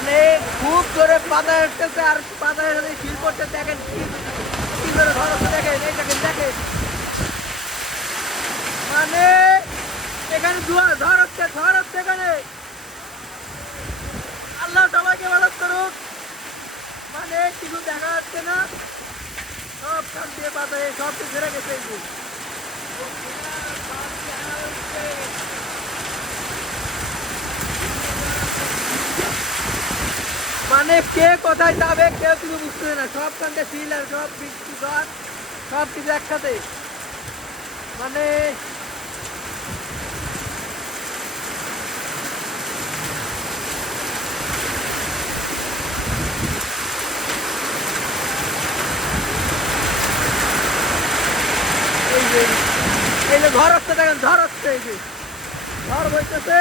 মানে খুব জোরে বাতাস আসতেছে আর বাতাসের সাথে শিল পড়তে দেখেন কি করে ঝড় হচ্ছে দেখেন এই দেখেন মানে এখানে ঝড় হচ্ছে এখানে আল্লাহ সবাইকে মদদ করুক মানে কিছু দেখা যাচ্ছে না সব খান দিয়ে বাতাসে সব কিছু ছেড়ে গেছে এই যে। মানে কে কোথায় যাবে কেউ কিছু বুঝতেছে না সব কান্দে শিল আর সব বৃষ্টি ঝড় সব কিছু একসাথে মানে এই যে এই যে ঝড় হচ্ছে দেখেন ঝড় হচ্ছে এই যে ঝড় বইতেছে